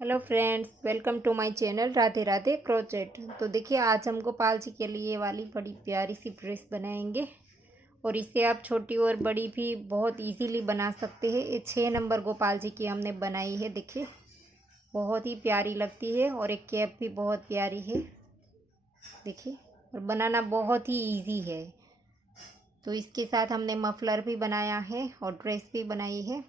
Hello friends, welcome to my channel Radhe Radhe crochet. तो देखिए, आज हम गोपाल जी के लिए ये वाली बड़ी प्यारी सी ड्रेस बनाएंगे और इसे आप छोटी और बड़ी भी बहुत इजीली बना सकते हैं। ये 6 नंबर गोपाल जी की हमने बनाई है। देखिए, बहुत ही प्यारी लगती है और एक कैप भी बहुत प्यारी है। देखिए, और बनाना बहुत ही इजी है। तो इसके साथ हमने मफलर भी बनाया है और ड्रेस भी बनाई है।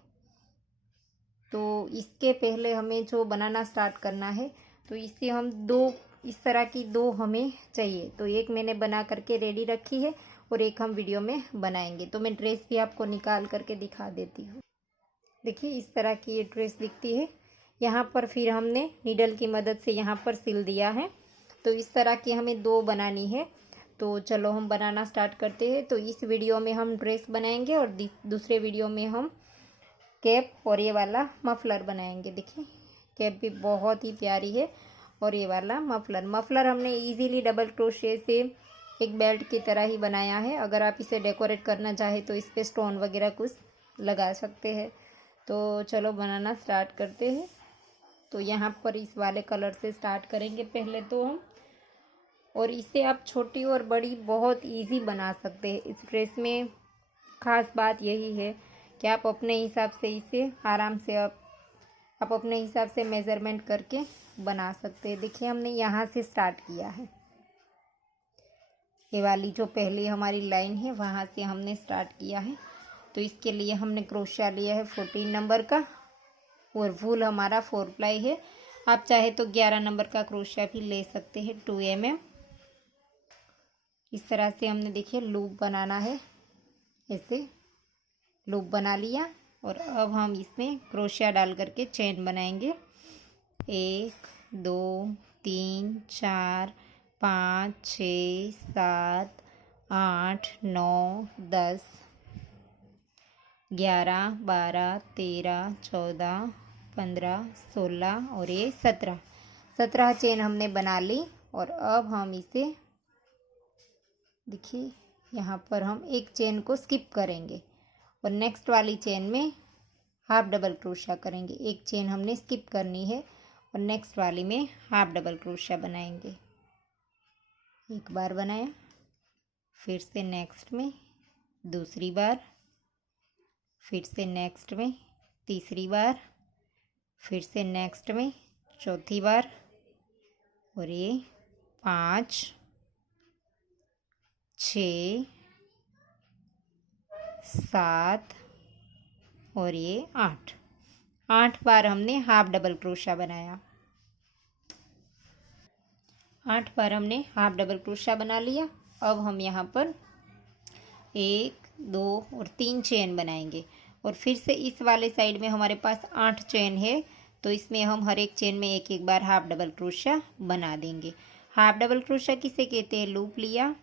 तो इसके पहले हमें जो बनाना स्टार्ट करना है, तो इससे हम दो इस तरह की दो हमें चाहिए। तो एक मैंने बना करके रेडी रखी है और एक हम वीडियो में बनाएंगे। तो मैं ड्रेस भी आपको निकाल करके दिखा देती हूँ। देखिए, इस तरह की ये ड्रेस दिखती है। यहाँ पर फिर हमने नीडल की मदद से यहाँ पर सिल दिया है। तो इस तरह की हमें दो बनानी है। तो चलो हम बनाना स्टार्ट करते हैं। तो इस वीडियो में हम ड्रेस बनाएंगे और दूसरे वीडियो में हम कैप और ये वाला मफलर बनाएंगे। देखिए, कैप भी बहुत ही प्यारी है और ये वाला मफलर हमने इजीली डबल क्रोशे से एक बेल्ट की तरह ही बनाया है। अगर आप इसे डेकोरेट करना चाहे तो इस पे स्टोन वगैरह कुछ लगा सकते हैं। तो चलो बनाना स्टार्ट करते हैं। तो यहाँ पर इस वाले कलर से स्टार्ट करेंगे पहले तो हम। और इसे आप छोटी और बड़ी बहुत इजी बना सकते हैं। इस ड्रेस में खास बात यही है कि आप अपने हिसाब से इसे आराम से आप अपने हिसाब से मेज़रमेंट करके बना सकते हैं। देखिए, हमने यहाँ से स्टार्ट किया है। ये वाली जो पहली हमारी लाइन है वहाँ से हमने स्टार्ट किया है। तो इसके लिए हमने क्रोशिया लिया है 14 नंबर का और वूल हमारा 4 प्लाई है। आप चाहे तो 11 नंबर का क्रोशिया भी ले सकते हैं 2 mm। इस तरह से हमने देखिए लूप बनाना है। ऐसे लूप बना लिया और अब हम इसमें क्रोशिया डाल करके चेन बनाएंगे। 1 2 3 4 5 6 7 8 9 10 11 12 13 14 15 16 और ये 17 चेन हमने बना ली। और अब हम इसे देखिए, यहाँ पर हम एक चेन को स्किप करेंगे और नेक्स्ट वाली चेन में हाफ डबल क्रोशिया करेंगे। एक चेन हमने स्किप करनी है और नेक्स्ट वाली में हाफ डबल क्रोशिया बनाएंगे। एक बार बनाया, फिर से नेक्स्ट में दूसरी बार, फिर से नेक्स्ट में तीसरी बार, फिर से नेक्स्ट में चौथी बार और ये 5 6 7 और ये 8 बार हमने हाफ डबल क्रोशिया बनाया। 8 बार हमने हाफ डबल क्रोशिया बना लिया। अब हम यहाँ पर 1 2 और 3 चेन बनाएंगे और फिर से इस वाले साइड में हमारे पास 8 चेन है। तो इसमें हम हर एक चेन में एक एक बार हाफ डबल क्रोशिया बना देंगे। हाफ डबल क्रोशिया किसे कहते हैं? लूप लिया,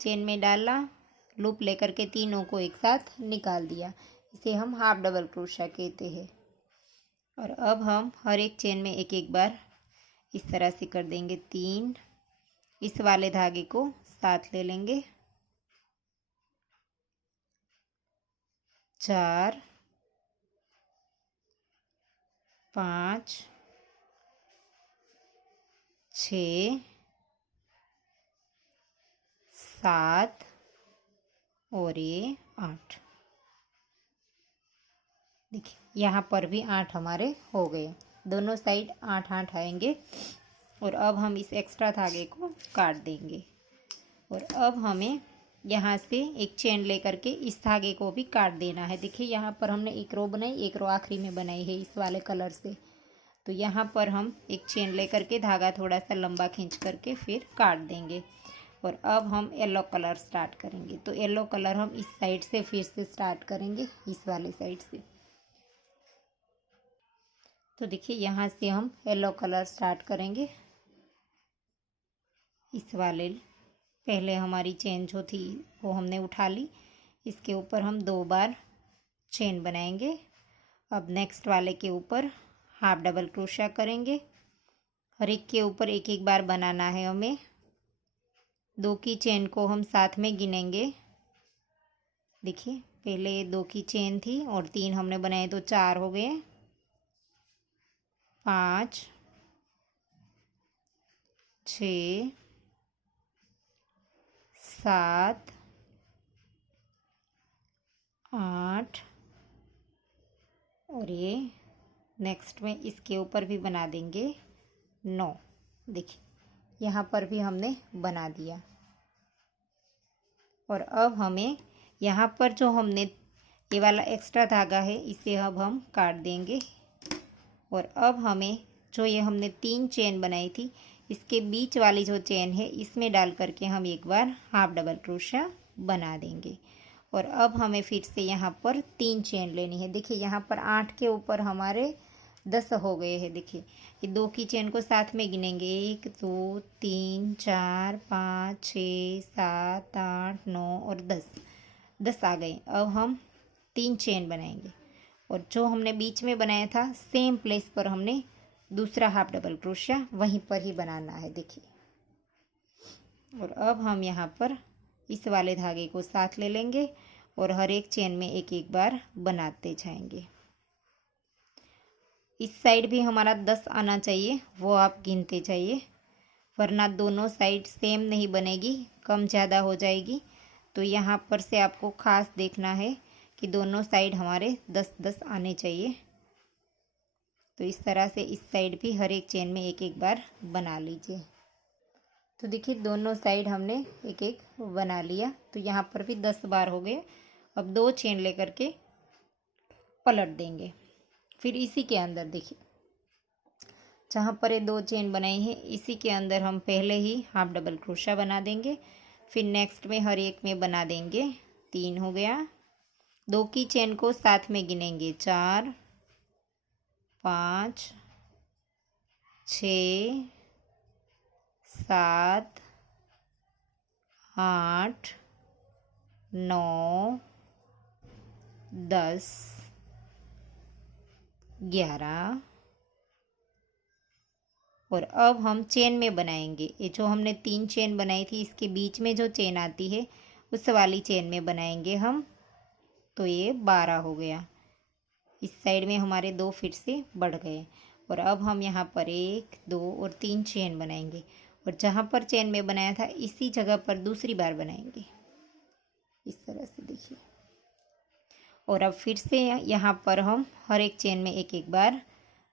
चेन में डाला, लूप लेकर के तीनों को एक साथ निकाल दिया, इसे हम हाफ डबल क्रोशिया कहते हैं। और अब हम हर एक चेन में एक एक बार इस तरह से कर देंगे। 3 इस वाले धागे को साथ ले लेंगे, 4 5 6 7 और ये 8। देखिए, यहाँ पर भी 8 हमारे हो गए। दोनों साइड 8 8 आएंगे। और अब हम इस एक्स्ट्रा धागे को काट देंगे और अब हमें यहाँ से एक चेन लेकर के इस धागे को भी काट देना है। देखिए, यहाँ पर हमने एक रो बनाई, एक रो आखिरी में बनाई है इस वाले कलर से। तो यहाँ पर हम एक चेन लेकर के धागा थोड़ा सा लंबा खींच करके फिर काट देंगे। और अब हम येलो कलर स्टार्ट करेंगे। तो येलो कलर हम इस साइड से फिर से स्टार्ट करेंगे, इस वाले साइड से। तो देखिए, यहाँ से हम येलो कलर स्टार्ट करेंगे। इस वाले पहले हमारी चेन जो थी वो हमने उठा ली, इसके ऊपर हम 2 बार चेन बनाएंगे। अब नेक्स्ट वाले के ऊपर हाफ डबल क्रोशिया करेंगे। हर एक के ऊपर एक एक बार बनाना है हमें। 2 की चेन को हम साथ में गिनेंगे। देखिए, पहले 2 की चेन थी और 3 हमने बनाए तो 4 हो गए। 5 6 7 8 और ये नेक्स्ट में इसके ऊपर भी बना देंगे 9। देखिए यहाँ पर भी हमने बना दिया। और अब हमें यहाँ पर जो हमने ये वाला एक्स्ट्रा धागा है इसे अब हम काट देंगे। और अब हमें जो ये हमने 3 चेन बनाई थी इसके बीच वाली जो चेन है इसमें डाल करके हम एक बार हाफ डबल क्रोशिया बना देंगे। और अब हमें फिर से यहाँ पर 3 चेन लेनी है। देखिए यहाँ पर 8 के ऊपर हमारे 10 हो गए हैं। देखिए ये 2 की चेन को साथ में गिनेंगे, 1 2 3 4 5 6 7 8 9 और 10 आ गए। अब हम 3 चेन बनाएंगे और जो हमने बीच में बनाया था सेम प्लेस पर हमने दूसरा हाफ डबल क्रोशिया वहीं पर ही बनाना है। देखिए और अब हम यहाँ पर इस वाले धागे को साथ ले लेंगे और हर एक चेन में एक एक बार बनाते जाएंगे। इस साइड भी हमारा 10 आना चाहिए, वो आप गिनते जाइए, वरना दोनों साइड सेम नहीं बनेगी, कम ज़्यादा हो जाएगी। तो यहाँ पर से आपको खास देखना है कि दोनों साइड हमारे 10-10 आने चाहिए। तो इस तरह से इस साइड भी हर एक चेन में एक एक बार बना लीजिए। तो देखिए दोनों साइड हमने एक एक बना लिया। तो यहाँ पर भी 10 बार हो गए। अब 2 चेन लेकर के पलट देंगे। फिर इसी के अंदर देखिए जहाँ पर ये 2 चेन बनाई है इसी के अंदर हम पहले ही हाफ डबल क्रोशिया बना देंगे। फिर नेक्स्ट में हर एक में बना देंगे 3 हो गया। 2 की चेन को साथ में गिनेंगे 4 5 6 7 8 9 10 11 और अब हम चेन में बनाएंगे। ये जो हमने 3 चेन बनाई थी इसके बीच में जो चेन आती है उस वाली चेन में बनाएंगे हम। तो ये 12 हो गया। इस साइड में हमारे 2 फिर से बढ़ गए। और अब हम यहाँ पर 1 2 और 3 चेन बनाएंगे और जहाँ पर चेन में बनाया था इसी जगह पर दूसरी बार बनाएंगे इस तरह से। देखिए और अब फिर से यहाँ पर हम हर एक चेन में एक एक बार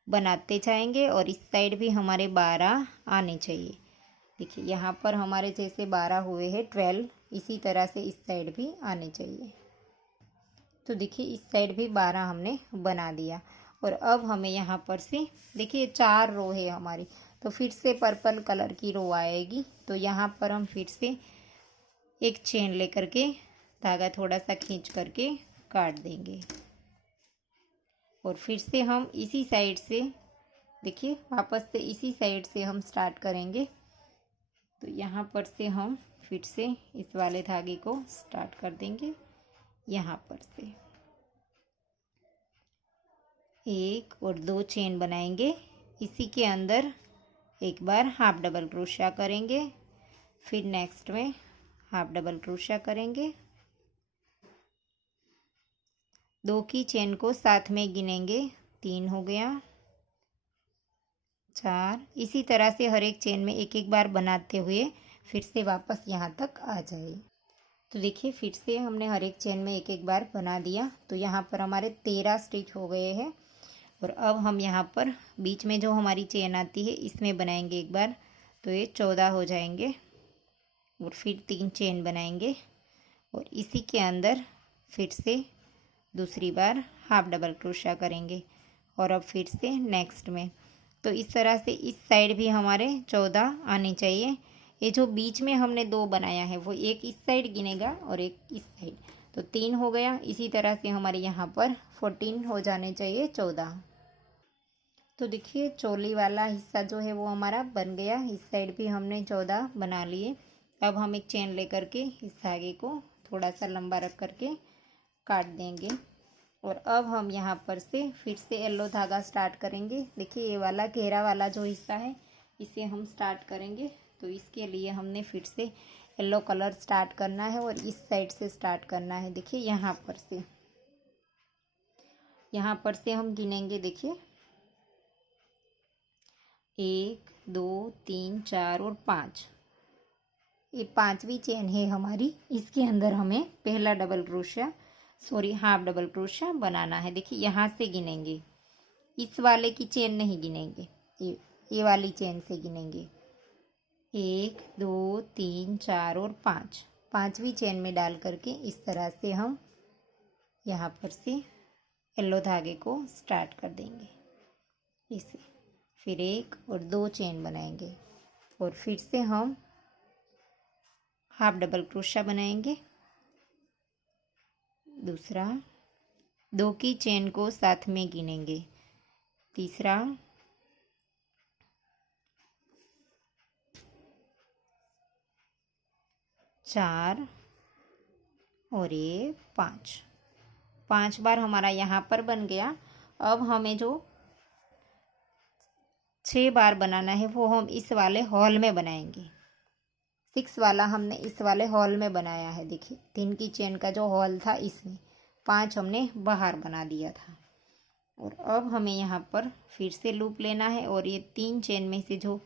बनाते जाएंगे और इस साइड भी हमारे 12 आने चाहिए। देखिए यहाँ पर हमारे जैसे 12 हुए हैं 12, इसी तरह से इस साइड भी आने चाहिए। तो देखिए इस साइड भी 12 हमने बना दिया। और अब हमें यहाँ पर से देखिए 4 रो है हमारी, तो फिर से पर्पल कलर की रो आएगी। तो यहाँ पर हम फिर से एक चेन लेकर के धागा थोड़ा सा खींच करके काट देंगे और फिर से हम इसी साइड से देखिए वापस से इसी साइड से हम स्टार्ट करेंगे। तो यहाँ पर से हम फिर से इस वाले धागे को स्टार्ट कर देंगे। यहाँ पर से 1 और 2 चेन बनाएंगे, इसी के अंदर एक बार हाफ डबल क्रोशिया करेंगे, फिर नेक्स्ट में हाफ डबल क्रोशिया करेंगे। 2 की चेन को साथ में गिनेंगे, 3 हो गया, 4। इसी तरह से हर एक चेन में एक एक बार बनाते हुए फिर से वापस यहाँ तक आ जाए। तो देखिए फिर से हमने हर एक चेन में एक एक बार बना दिया। तो यहाँ पर हमारे 13 स्टिच हो गए हैं। और अब हम यहाँ पर बीच में जो हमारी चेन आती है इसमें बनाएंगे एक बार, तो ये 14 हो जाएंगे। और फिर 3 चेन बनाएंगे और इसी के अंदर फिर से दूसरी बार हाफ डबल क्रोशिया करेंगे और अब फिर से नेक्स्ट में। तो इस तरह से इस साइड भी हमारे 14 आने चाहिए। ये जो बीच में हमने 2 बनाया है वो एक इस साइड गिनेगा और एक इस साइड, तो 3 हो गया। इसी तरह से हमारे यहाँ पर 14 हो जाने चाहिए, 14। तो देखिए चोली वाला हिस्सा जो है वो हमारा बन गया। इस साइड भी हमने 14 बना लिए। अब हम एक चेन लेकर के इस धागे को थोड़ा सा लंबा रख करके काट देंगे और अब हम यहाँ पर से फिर से येलो धागा स्टार्ट करेंगे। देखिए ये वाला घेरा वाला जो हिस्सा है इसे हम स्टार्ट करेंगे। तो इसके लिए हमने फिर से येलो कलर स्टार्ट करना है और इस साइड से स्टार्ट करना है। देखिए यहाँ पर से हम गिनेंगे। देखिए 1 2 3 4 और 5। ये पांचवी चेन है हमारी। इसके अंदर हमें पहला हाफ डबल क्रोशिया बनाना है। देखिए यहाँ से गिनेंगे, इस वाले की चेन नहीं गिनेंगे, ये वाली चेन से गिनेंगे। 1 2 3 4 और 5। पांचवी चेन में डाल करके इस तरह से हम यहाँ पर से येलो धागे को स्टार्ट कर देंगे इसे। फिर 1 और 2 चेन बनाएंगे और फिर से हम हाफ डबल क्रोशिया बनाएंगे। दूसरा, 2 की चेन को साथ में गिनेंगे। तीसरा, चार और ये 5 बार हमारा यहाँ पर बन गया। अब हमें जो 6 बार बनाना है वो हम इस वाले हॉल में बनाएंगे। 6 वाला हमने इस वाले हॉल में बनाया है। देखिए 3 की चेन का जो हॉल था इसमें, 5 हमने बाहर बना दिया था। और अब हमें यहाँ पर फिर से लूप लेना है और ये 3 चेन में से जो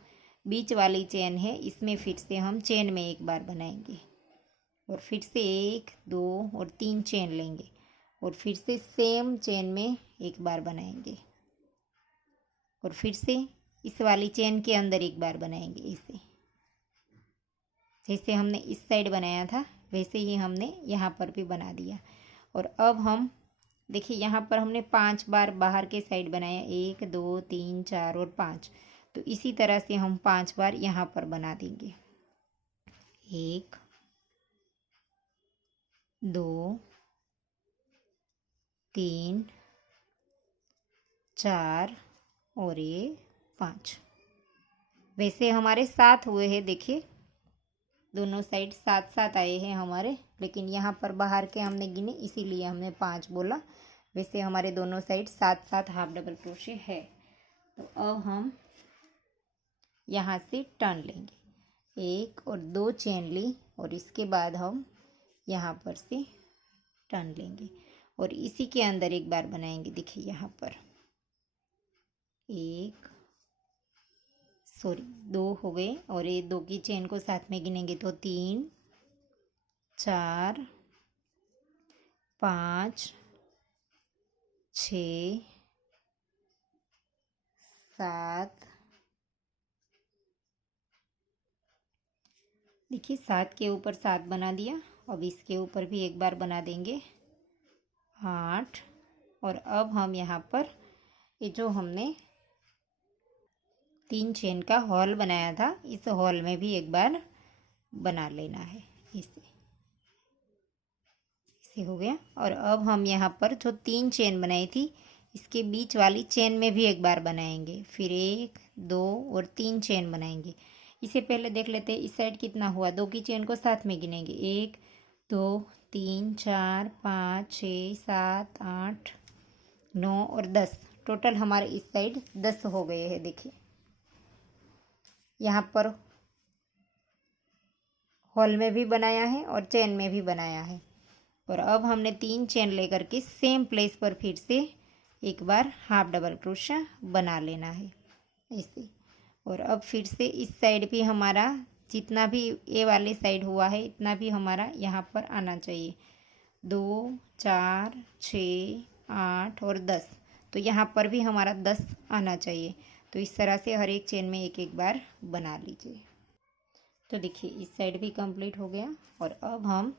बीच वाली चेन है इसमें फिर से हम चेन में 1 बार बनाएंगे और फिर से 1 2 और 3 चेन लेंगे और फिर से सेम चेन में 1 बार बनाएंगे और फिर से इस वाली चेन के अंदर 1 बार बनाएंगे। इसे जैसे हमने इस साइड बनाया था वैसे ही हमने यहाँ पर भी बना दिया। और अब हम देखिए यहाँ पर हमने 5 बार बाहर के साइड बनाया, 1 2 3 4 और 5। तो इसी तरह से हम 5 बार यहाँ पर बना देंगे। 1 2 3 4 और ये 5। वैसे हमारे 7 हुए हैं। देखिए दोनों साइड 7 आए हैं हमारे, लेकिन यहाँ पर बाहर के हमने गिने इसीलिए हमने 5 बोला। वैसे हमारे दोनों साइड 7 हाफ डबल क्रोशिया है। तो अब हम यहाँ से टर्न लेंगे, 1 और 2 चेन ली और इसके बाद हम यहाँ पर से टर्न लेंगे और इसी के अंदर 1 बार बनाएंगे। देखिए यहाँ पर 2 हो गए और ये 2 की चेन को साथ में गिनेंगे तो 3 4 5 6 7। देखिए 7 के ऊपर 7 बना दिया। अब इसके ऊपर भी 1 बार बना देंगे, 8। और अब हम यहाँ पर ये जो हमने 3 चेन का हॉल बनाया था इस हॉल में भी 1 बार बना लेना है। इसे हो गया। और अब हम यहाँ पर जो 3 चेन बनाई थी इसके बीच वाली चेन में भी 1 बार बनाएंगे। फिर 1 2 और 3 चेन बनाएंगे। इसे पहले देख लेते हैं इस साइड कितना हुआ। 2 की चेन को साथ में गिनेंगे, 1 2 3 4 5 6 7 8 9 और 10। टोटल हमारे इस साइड 10 हो गए हैं। देखिए यहाँ पर हॉल में भी बनाया है और चेन में भी बनाया है। और अब हमने 3 चेन लेकर के सेम प्लेस पर फिर से 1 बार हाफ डबल क्रोशिया बना लेना है ऐसे। और अब फिर से इस साइड भी हमारा जितना भी ए वाले साइड हुआ है इतना भी हमारा यहाँ पर आना चाहिए, 2 4 6 8 और 10। तो यहाँ पर भी हमारा 10 आना चाहिए। तो इस तरह से हर एक चेन में 1 बार बना लीजिए। तो देखिए इस साइड भी कंप्लीट हो गया। और अब हम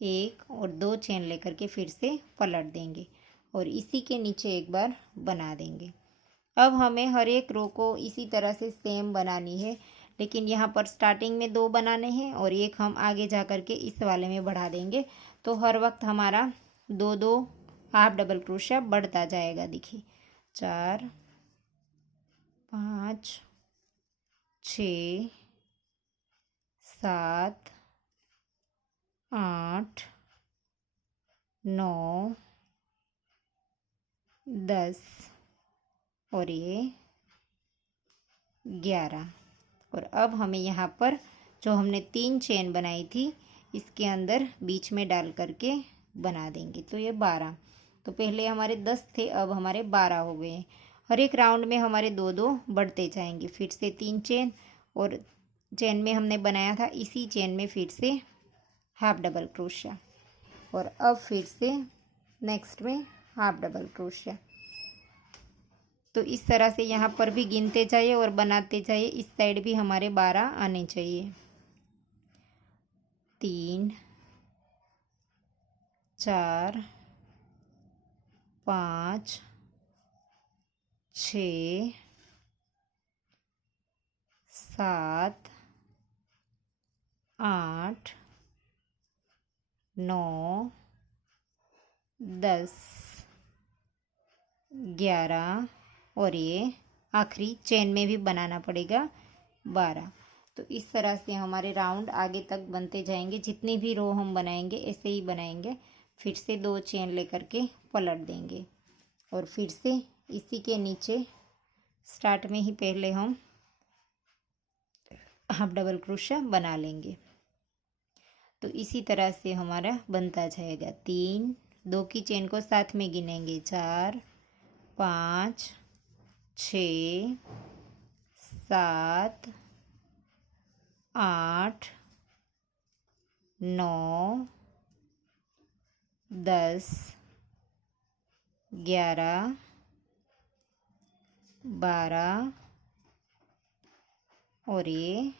1 और 2 चेन लेकर के फिर से पलट देंगे और इसी के नीचे 1 बार बना देंगे। अब हमें हर एक रो को इसी तरह से सेम बनानी है, लेकिन यहाँ पर स्टार्टिंग में 2 बनाने हैं और 1 हम आगे जा कर के इस वाले में बढ़ा देंगे। तो हर वक्त हमारा 2 हाफ डबल क्रोशिया बढ़ता जाएगा। देखिए 4 5 6 7 8 9 10 और ये 11। और अब हमें यहाँ पर जो हमने 3 चेन बनाई थी इसके अंदर बीच में डाल करके बना देंगे। तो ये 12। तो पहले हमारे 10 थे, अब हमारे 12 हो गए। हर एक राउंड में हमारे 2-2 बढ़ते जाएंगे। फिर से 3 चेन, और चेन में हमने बनाया था इसी चेन में फिर से हाफ डबल क्रोशिया, और अब फिर से नेक्स्ट में हाफ डबल क्रोशिया। तो इस तरह से यहाँ पर भी गिनते जाइए और बनाते जाइए। इस साइड भी हमारे 12 आने चाहिए। 3 4 5 6 7 8 9 10 11, और ये आखिरी चेन में भी बनाना पड़ेगा 12। तो इस तरह से हमारे राउंड आगे तक बनते जाएंगे। जितनी भी रो हम बनाएंगे ऐसे ही बनाएंगे। फिर से 2 चेन लेकर के पलट देंगे, और फिर से इसी के नीचे स्टार्ट में ही पहले हम हाफ डबल क्रोशिया बना लेंगे। तो इसी तरह से हमारा बनता जाएगा। 3, 2 की चेन को साथ में गिनेंगे। 4 5 6 7 8 9 10 11 12, और ये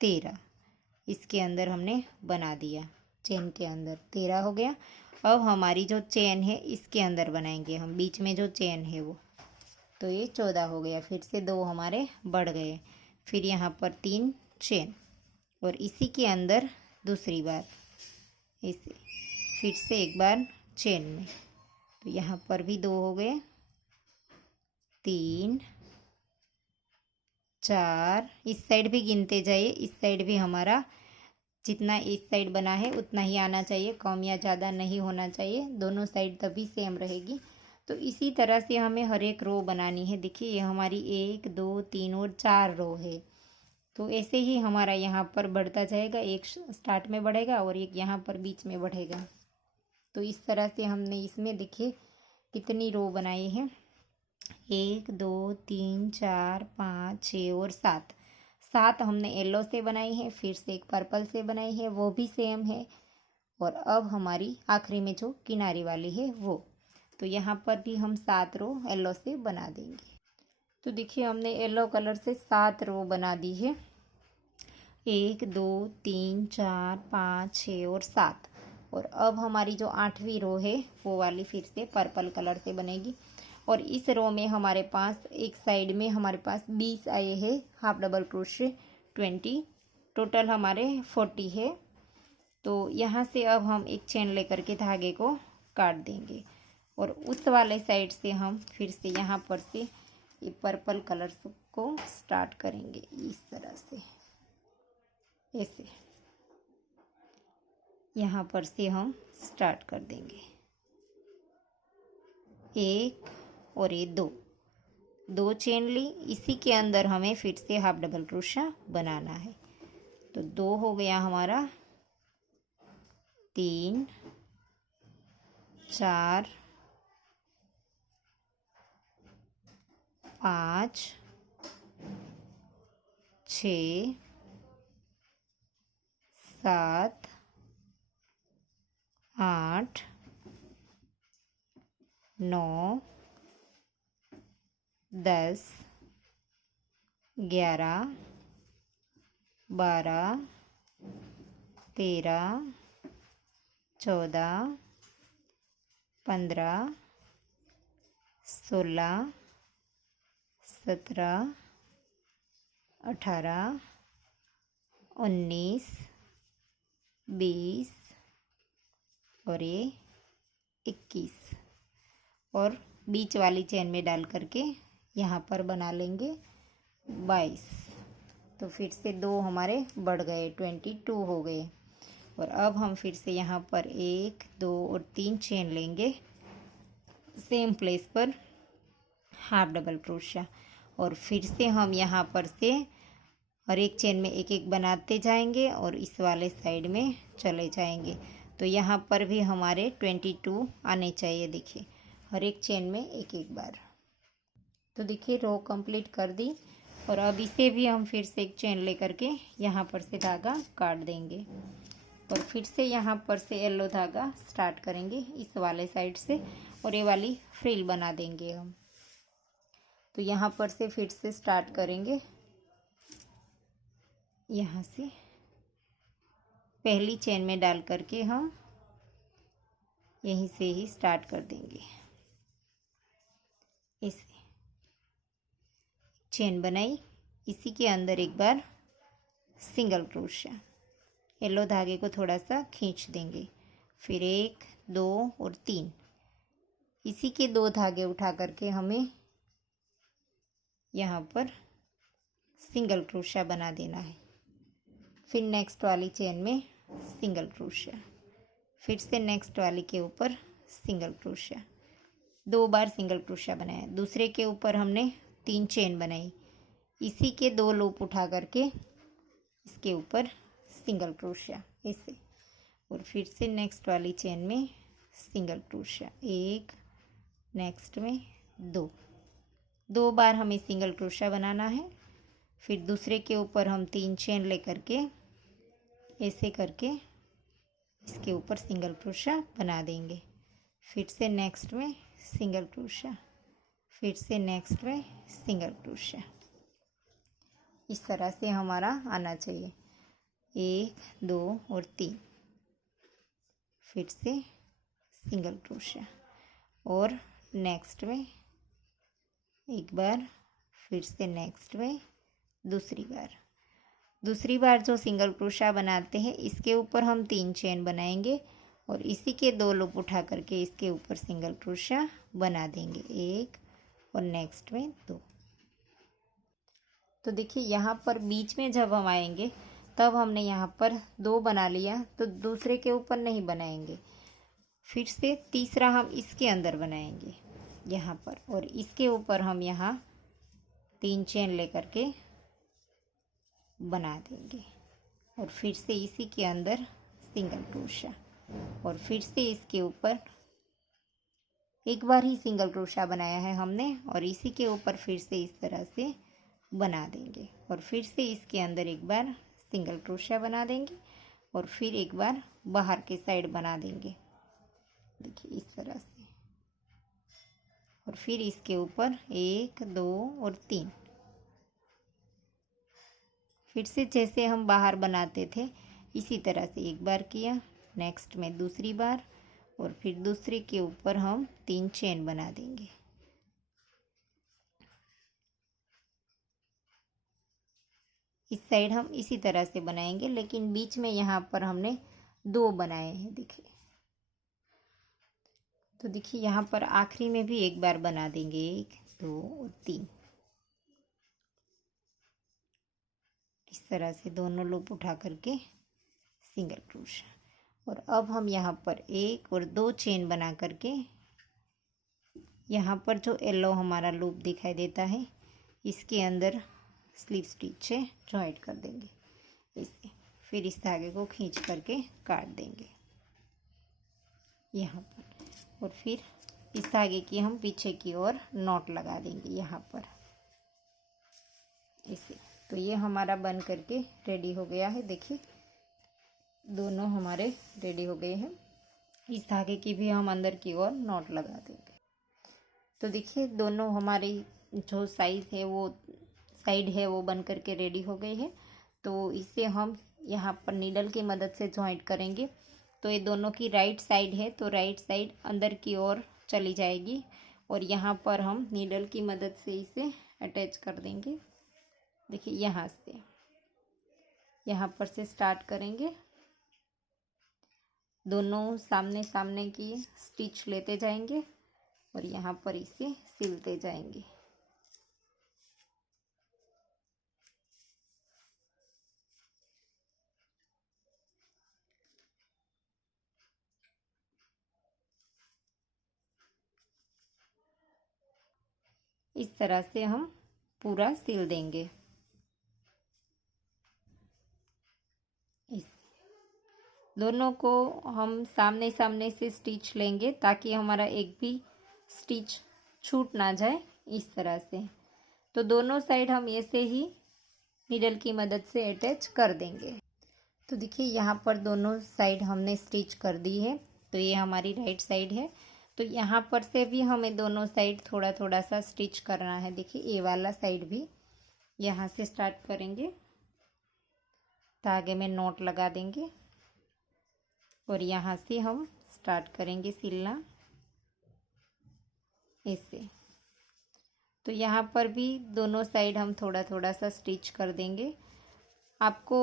13। इसके अंदर हमने बना दिया, चेन के अंदर 13 हो गया। अब हमारी जो चेन है इसके अंदर बनाएंगे हम, बीच में जो चेन है वो। तो ये 14 हो गया। फिर से 2 हमारे बढ़ गए। फिर यहाँ पर 3 चेन, और इसी के अंदर दूसरी बार इसे फिर से एक बार चेन में। तो यहाँ पर भी 2 हो गए। 3 4, इस साइड भी गिनते जाइए। इस साइड भी हमारा जितना इस साइड बना है उतना ही आना चाहिए, कम या ज़्यादा नहीं होना चाहिए। दोनों साइड तभी सेम रहेगी। तो इसी तरह से हमें हर एक रो बनानी है। देखिए ये हमारी 1 2 3 और 4 रो है। तो ऐसे ही हमारा यहाँ पर बढ़ता जाएगा। एक स्टार्ट में बढ़ेगा और एक यहाँ पर बीच में बढ़ेगा। तो इस तरह से हमने इसमें देखिए कितनी रो बनाई है। 1 2 3 4 5 6 और 7। 7 हमने येलो से बनाई है, फिर से एक पर्पल से बनाई है, वो भी सेम है। और अब हमारी आखिरी में जो किनारी वाली है वो। तो यहाँ पर भी हम 7 रो येलो से बना देंगे। तो देखिए हमने येलो कलर से 7 रो बना दी है। 1 2 3 4 5 6 और 7। और अब हमारी जो 8वीं रो है वो वाली फिर से पर्पल कलर से बनेगी। और इस रो में हमारे पास एक साइड में हमारे पास 20 आए हैं हाफ डबल क्रोशे 20, टोटल हमारे 40 है। तो यहाँ से अब हम एक चेन लेकर के धागे को काट देंगे, और उस वाले साइड से हम फिर से यहाँ पर से ये पर्पल कलर को स्टार्ट करेंगे इस तरह से। ऐसे यहाँ पर से हम स्टार्ट कर देंगे। 1 और ये 2 चेन ली। इसी के अंदर हमें फिर से हाफ डबल क्रोशा बनाना है। तो 2 हो गया हमारा। 3 4 5 6 7 8 9 10 11 12 13 14 15 16 17 18 19 20 और ये 21, और बीच वाली चेन में डाल करके यहाँ पर बना लेंगे 22। तो फिर से 2 हमारे बढ़ गए, 22 हो गए। और अब हम फिर से यहाँ पर 1 2 और 3 चेन लेंगे सेम प्लेस पर हाफ डबल क्रोशिया, और फिर से हम यहाँ पर से हर एक चेन में एक एक बनाते जाएंगे और इस वाले साइड में चले जाएंगे। तो यहाँ पर भी हमारे 22 आने चाहिए। देखिए हर एक चेन में एक एक बार। तो देखिए रो कंप्लीट कर दी और अब इसे भी हम फिर से एक चेन लेकर के यहाँ पर से धागा काट देंगे और फिर से यहाँ पर से येलो धागा स्टार्ट करेंगे इस वाले साइड से और ये वाली फ्रिल बना देंगे हम। तो यहाँ पर से फिर से स्टार्ट करेंगे, यहाँ से पहली चेन में डाल करके हम यहीं से ही स्टार्ट कर देंगे। इसे चेन बनाई, इसी के अंदर एक बार सिंगल क्रोशिया, येलो धागे को थोड़ा सा खींच देंगे, फिर 1 2 और 3, इसी के 2 धागे उठा करके हमें यहाँ पर सिंगल क्रोशिया बना देना है। फिर नेक्स्ट वाली चेन में सिंगल क्रोशिया, फिर से नेक्स्ट वाली के ऊपर सिंगल क्रोशिया, 2 बार सिंगल क्रोशिया बनाया। दूसरे के ऊपर हमने 3 चेन बनाई, इसी के 2 लूप उठा करके इसके ऊपर सिंगल क्रोशिया ऐसे, और फिर से नेक्स्ट वाली चेन में सिंगल क्रोशिया 1, नेक्स्ट में 2 बार हमें सिंगल क्रोशिया बनाना है। फिर दूसरे के ऊपर हम 3 चेन लेकर के ऐसे करके इसके ऊपर सिंगल क्रोशिया बना देंगे। फिर से नेक्स्ट में सिंगल क्रोशिया, फिर से नेक्स्ट में सिंगल क्रोशिया, इस तरह से हमारा आना चाहिए 1 2 और 3, फिर से सिंगल क्रोशिया और नेक्स्ट में एक बार, फिर से नेक्स्ट में दूसरी बार जो सिंगल क्रोशिया बनाते हैं इसके ऊपर हम 3 चेन बनाएंगे और इसी के 2 लूप उठा करके इसके ऊपर सिंगल क्रोशिया बना देंगे 1 और नेक्स्ट में 2। तो देखिए यहाँ पर बीच में जब हम आएंगे तब हमने यहाँ पर 2 बना लिया, तो दूसरे के ऊपर नहीं बनाएंगे, फिर से तीसरा हम इसके अंदर बनाएंगे यहाँ पर, और इसके ऊपर हम यहाँ 3 चेन लेकर के बना देंगे और फिर से इसी के अंदर सिंगल क्रोशिया और फिर से इसके ऊपर एक बार ही सिंगल क्रोशिया बनाया है हमने और इसी के ऊपर फिर से इस तरह से बना देंगे और फिर से इसके अंदर एक बार सिंगल क्रोशिया बना देंगे और फिर एक बार बाहर के साइड बना देंगे, देखिए इस तरह से, और फिर इसके ऊपर 1 2 और 3, फिर से जैसे हम बाहर बनाते थे इसी तरह से एक बार किया, नेक्स्ट में दूसरी बार और फिर दूसरे के ऊपर हम 3 चेन बना देंगे। इस साइड हम इसी तरह से बनाएंगे, लेकिन बीच में यहाँ पर हमने 2 बनाए हैं, देखिए। तो देखिए यहाँ पर आखिरी में भी एक बार बना देंगे 1 2 और 3, इस तरह से दोनों लूप उठा करके सिंगल क्रोशिया, और अब हम यहाँ पर 1 और 2 चेन बना करके यहाँ पर जो येलो हमारा लूप दिखाई देता है इसके अंदर स्लीव स्टिच से जॉइंट कर देंगे इसे, फिर इस धागे को खींच करके काट देंगे यहाँ पर, और फिर इस धागे की हम पीछे की ओर नॉट लगा देंगे यहाँ पर इसे। तो ये हमारा बन करके रेडी हो गया है, देखिए दोनों हमारे रेडी हो गए हैं। इस धागे की भी हम अंदर की ओर नॉट लगा देंगे। तो देखिए दोनों हमारी जो साइड है वो बन करके रेडी हो गई है। तो इसे हम यहाँ पर नीडल की मदद से जॉइंट करेंगे। तो ये दोनों की राइट साइड है, तो राइट साइड अंदर की ओर चली जाएगी और यहाँ पर हम नीडल की मदद से इसे अटैच कर देंगे। देखिए यहाँ पर से स्टार्ट करेंगे, दोनों सामने सामने की स्टिच लेते जाएंगे और यहाँ पर इसे सिलते जाएंगे। इस तरह से हम पूरा सिल देंगे। इस दोनों को हम सामने सामने से स्टिच लेंगे ताकि हमारा एक भी स्टिच छूट ना जाए इस तरह से। तो दोनों साइड हम ऐसे ही नीडल की मदद से अटैच कर देंगे। तो देखिए यहाँ पर दोनों साइड हमने स्टिच कर दी है। तो ये हमारी राइट साइड है। तो यहाँ पर से भी हमें दोनों साइड थोड़ा थोड़ा सा स्टिच करना है। देखिए ये वाला साइड भी यहाँ से स्टार्ट करेंगे, धागे में नॉट लगा देंगे और यहाँ से हम स्टार्ट करेंगे सिलना ऐसे। तो यहाँ पर भी दोनों साइड हम थोड़ा थोड़ा सा स्टिच कर देंगे। आपको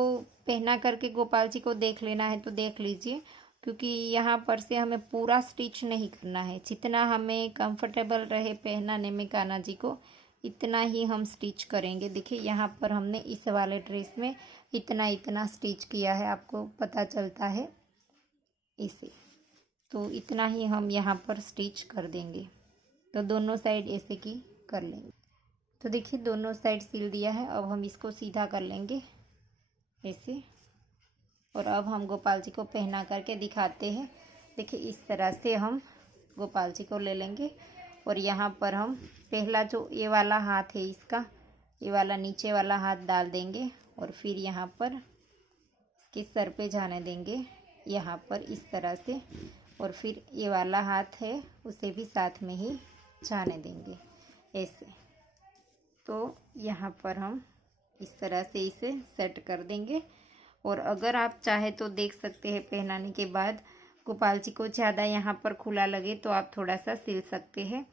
पहना करके गोपाल जी को देख लेना है तो देख लीजिए, क्योंकि यहाँ पर से हमें पूरा स्टिच नहीं करना है। जितना हमें कंफर्टेबल रहे पहनाने में कान्हा जी को, इतना ही हम स्टिच करेंगे। देखिए यहाँ पर हमने इस वाले ड्रेस में इतना इतना स्टिच किया है, आपको पता चलता है इसे। तो इतना ही हम यहाँ पर स्टिच कर देंगे। तो दोनों साइड ऐसे की कर लेंगे। तो देखिए दोनों साइड सिल दिया है। अब हम इसको सीधा कर लेंगे ऐसे। और अब हम गोपाल जी को पहना करके दिखाते हैं। देखिए इस तरह से हम गोपाल जी को ले लेंगे और यहाँ पर हम पहला जो ये वाला हाथ है इसका, ये वाला नीचे वाला हाथ डाल देंगे और फिर यहाँ पर इसके सर पे जाने देंगे यहाँ पर इस तरह से। और फिर ये वाला हाथ है उसे भी साथ में ही जाने देंगे ऐसे। तो यहाँ पर हम इस तरह से इसे सेट कर देंगे। और अगर आप चाहे तो देख सकते हैं पहनाने के बाद गोपाल जी को ज़्यादा यहाँ पर खुला लगे तो आप थोड़ा सा सिल सकते हैं।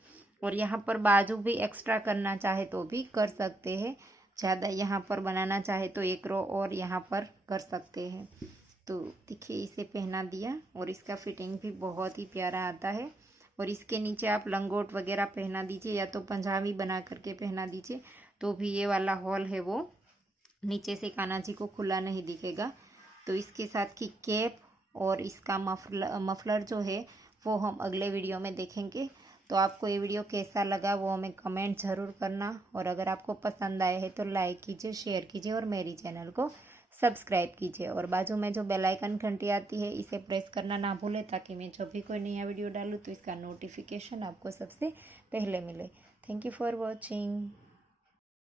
और यहाँ पर बाजू भी एक्स्ट्रा करना चाहे तो भी कर सकते हैं। ज़्यादा यहाँ पर बनाना चाहे तो एक रो और यहाँ पर कर सकते हैं। तो देखिए इसे पहना दिया और इसका फिटिंग भी बहुत ही प्यारा आता है। और इसके नीचे आप लंगोट वगैरह पहना दीजिए या तो पंजाबी बना करके पहना दीजिए, तो भी ये वाला हॉल है वो नीचे से कान्हा जी को खुला नहीं दिखेगा। तो इसके साथ की कैप और इसका मफलर जो है वो हम अगले वीडियो में देखेंगे। तो आपको ये वीडियो कैसा लगा वो हमें कमेंट ज़रूर करना। और अगर आपको पसंद आए है तो लाइक कीजिए, शेयर कीजिए और मेरी चैनल को सब्सक्राइब कीजिए। और बाजू में जो बेल आइकन घंटी आती है इसे प्रेस करना ना भूलें, ताकि मैं जब भी कोई नया वीडियो डालूँ तो इसका नोटिफिकेशन आपको सबसे पहले मिले। Thank you for watching.